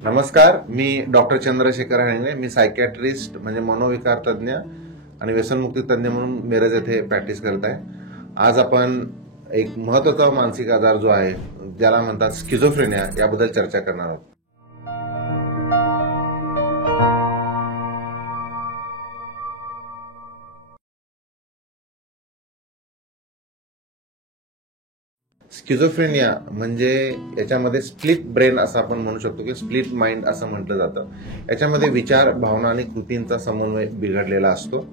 नमस्कार, मी डॉक्टर चंद्रशेखर हळिंगे. मी सायकॅट्रिस्ट म्हणजे मनोविकार तज्ञ आणि व्यसनमुक्ती तज्ञ म्हणून मिरज येथे प्रॅक्टिस करत आहे. आज आपण एक महत्त्वाचा मानसिक आजार जो आहे ज्याला म्हणतात स्किझोफ्रेनिया याबद्दल चर्चा करणार आहोत. स्किझोफ्रेनिया म्हणजे याच्यामध्ये स्प्लिट ब्रेन असं आपण म्हणू शकतो की स्प्लिट माइंड असं म्हटलं जातं. याच्यामध्ये विचार, भावना आणि कृतींचा समन्वय बिघडलेला असतो.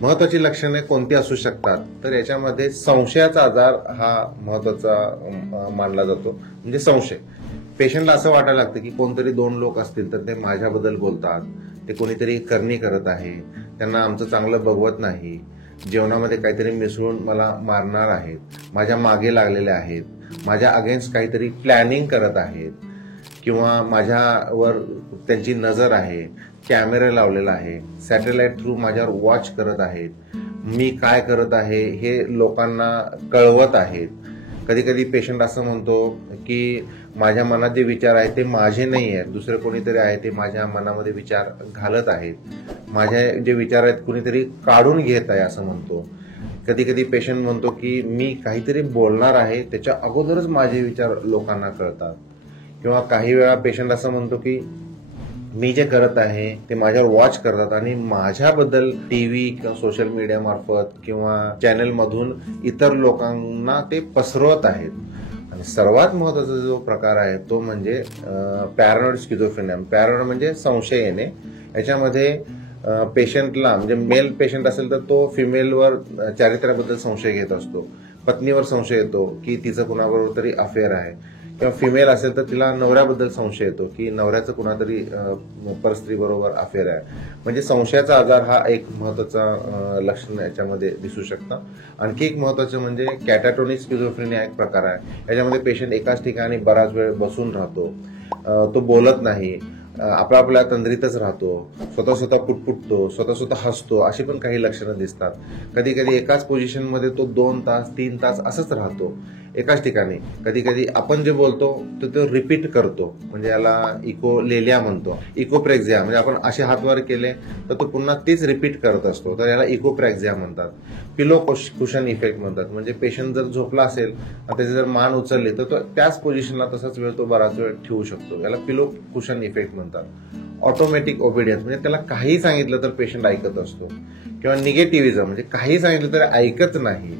महत्वाची लक्षणे कोणती असू शकतात तर याच्यामध्ये संशयाचा आजार हा महत्वाचा मानला जातो. म्हणजे संशय, पेशंटला असं वाटायला लागतं की कोणतरी दोन लोक असतील तर ते माझ्याबद्दल बोलतात, ते कोणीतरी करणी करत आहे, त्यांना आमचं चांगलं बघवत नाही, जेवणामध्ये काहीतरी मिसळून मला मारणार आहेत, माझ्या मागे लागलेले आहेत, माझ्या अगेन्स्ट काहीतरी प्लॅनिंग करत आहेत किंवा माझ्यावर त्यांची नजर आहे, कॅमेरा लावलेला आहे, सॅटेलाइट थ्रू माझ्यावर वॉच करत आहेत, मी काय करत आहे हे लोकांना कळवत आहेत. कधी कधी पेशंट असं म्हणतो की माझ्या मनात जे विचार आहेत ते माझे नाही आहेत, दुसरे कोणीतरी आहे ते माझ्या मनामध्ये विचार घालत आहेत, माझे जे विचार आहेत कुणीतरी काढून घेत आहे असं म्हणतो. कधी कधी पेशंट म्हणतो की मी काहीतरी बोलणार आहे त्याच्या अगोदरच माझे विचार लोकांना कळतात. किंवा काही वेळा पेशंट असं म्हणतो की मी जे करत आहे ते माझ्यावर वॉच करतात आणि माझ्याबद्दल टीव्ही किंवा सोशल मीडिया मार्फत किंवा चॅनल मधून इतर लोकांना ते पसरवत आहेत. आणि सर्वात महत्वाचा जो प्रकार आहे तो म्हणजे पॅरानॉइड स्किझोफ्रेनिया. पॅरानॉइड म्हणजे संशय येणे. याच्यामध्ये पेशंटला म्हणजे मेल पेशंट असेल तर तो फिमेलवर चारित्र्याबद्दल संशय घेत असतो, पत्नीवर संशय येतो की तिचं कुणाबरोबर तरी अफेअर आहे, किंवा फिमेल असेल तर तिला नवऱ्याबद्दल संशय येतो की नवऱ्याचं कुणातरी परस्त्री बरोबर अफेअर आहे. म्हणजे संशयाचा आजार हा एक महत्वाचा लक्षण याच्यामध्ये दिसू शकतं. आणखी एक महत्वाचं म्हणजे कॅटाटोनिक स्किझोफ्रेनिया एक प्रकार आहे. याच्यामध्ये पेशंट एकाच ठिकाणी बराच वेळ बसून राहतो, तो बोलत नाही, आपल्या तंद्रीतच राहतो, स्वतः पुटपुटतो, स्वतः हसतो, अशी पण काही लक्षणं दिसतात. कधी कधी एकाच पोझिशनमध्ये तो 2 तास 3 तास असंच राहतो एकाच ठिकाणी. कधी कधी आपण जे बोलतो तो रिपीट करतो, म्हणजे याला इकोलेलिया म्हणतो. इकोप्रेक्झिया म्हणजे आपण असे हात वर केले तर तो पुन्हा तेच रिपीट करत असतो, तर याला इकोप्रेक्झिया म्हणतात. पिलो कुशन इफेक्ट म्हणतात. म्हणजे पेशंट जर झोपला असेल आणि त्याची जर मान उचलली तर तो त्याच पोझिशनला तसाच वेळ तो बराच वेळ ठेवू शकतो. याला पिलो कुशन इफेक्ट म्हणतात. ऑटोमॅटिक ओबिडियन्स म्हणजे त्याला काही सांगितलं तर पेशंट ऐकत असतो. किंवा निगेटिव्हिझम म्हणजे काही सांगितलं तर ऐकत नाही,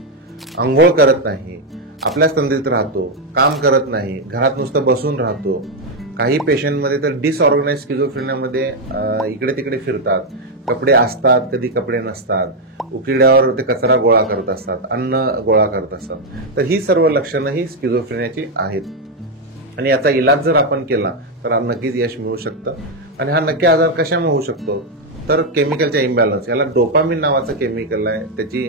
अंघोळ करत नाही, आपल्याच तंद्रीत राहतो, काम करत नाही, घरात नुसतं बसून राहतो. काही पेशंटमध्ये तर डिसऑर्गनाइज स्किझोफ्रेनियामध्ये इकडे तिकडे फिरतात, कपडे असतात कधी कपडे नसतात, उकिरड्यावर ते कचरा गोळा करत असतात, अन्न गोळा करत असतात. तर ही सर्व लक्षणं ही स्किझोफ्रेनियाची आहेत. आणि याचा इलाज जर आपण केला तर नक्कीच यश मिळू शकतं. आणि हा नक्की आजार कशामुळे होऊ शकतो तर केमिकलच्या इम्बॅलन्स, याला डोपामिन नावाचं केमिकल आहे, त्याची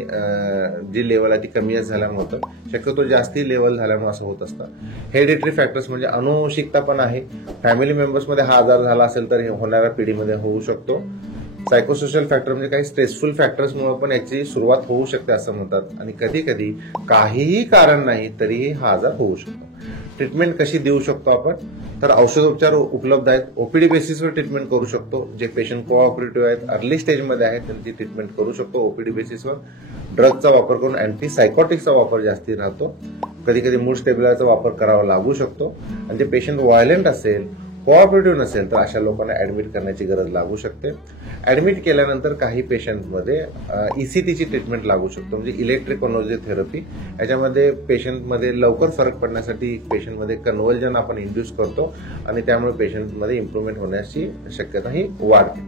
जी लेवल आहे ती कमी झाल्यामुळे होतं. शक्यतो जास्ती लेवल झाल्यामुळे असं होत असतं. हेरिडिटरी फॅक्टर्स म्हणजे अनुवंशिकता पण आहे. फॅमिली मेंबर्समध्ये हा आजार झाला असेल तर होणाऱ्या पिढीमध्ये होऊ शकतो. सायकोसोशल फॅक्टर म्हणजे काही स्ट्रेसफुल फॅक्टर्समुळे पण याची सुरुवात होऊ शकते असं म्हणतात. आणि कधी कधी काहीही कारण नाही तरीही हा आजार होऊ शकतो. ट्रीटमेंट कशी देऊ शकतो आपण तर औषधोपचार उपलब्ध आहेत. ओपीडी बेसिसवर ट्रीटमेंट करू शकतो. जे पेशंट कोऑपरेटिव्ह आहेत, अर्ली स्टेजमध्ये आहेत, त्यांची ट्रीटमेंट करू शकतो ओपीडी बेसिसवर. ड्रगचा वापर करून अँटीसायकोटिक्सचा वापर जास्ती राहतो. कधी कधी मूड स्टेबिलायझरचा वापर करावा लागू शकतो. आणि जे पेशंट व्हायलेंट असेल, कोऑपरेटिव्ह नसेल तर अशा लोकांना ऍडमिट करण्याची गरज लागू शकते. ऍडमिट केल्यानंतर काही पेशंटमध्ये ईसीटीची ट्रीटमेंट लागू शकतो, म्हणजे इलेक्ट्रिकॉनॉलॉजी थेरपी. याच्यामध्ये पेशंटमध्ये लवकर फरक पडण्यासाठी पेशंटमध्ये कन्व्हर्जन आपण इंड्यूस करतो आणि त्यामुळे पेशंटमध्ये इम्प्रूव्हमेंट होण्याची शक्यता ही वाढते.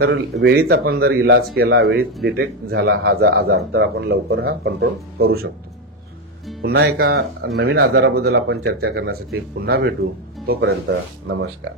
तर वेळीच आपण जर इलाज केला, वेळीच डिटेक्ट झाला हा आजार तर आपण लवकर हा कंट्रोल करू शकतो. पुन्हा एका नवीन आजाराबद्दल आपण चर्चा करण्यासाठी पुन्हा भेटू. तोपर्यंत नमस्कार.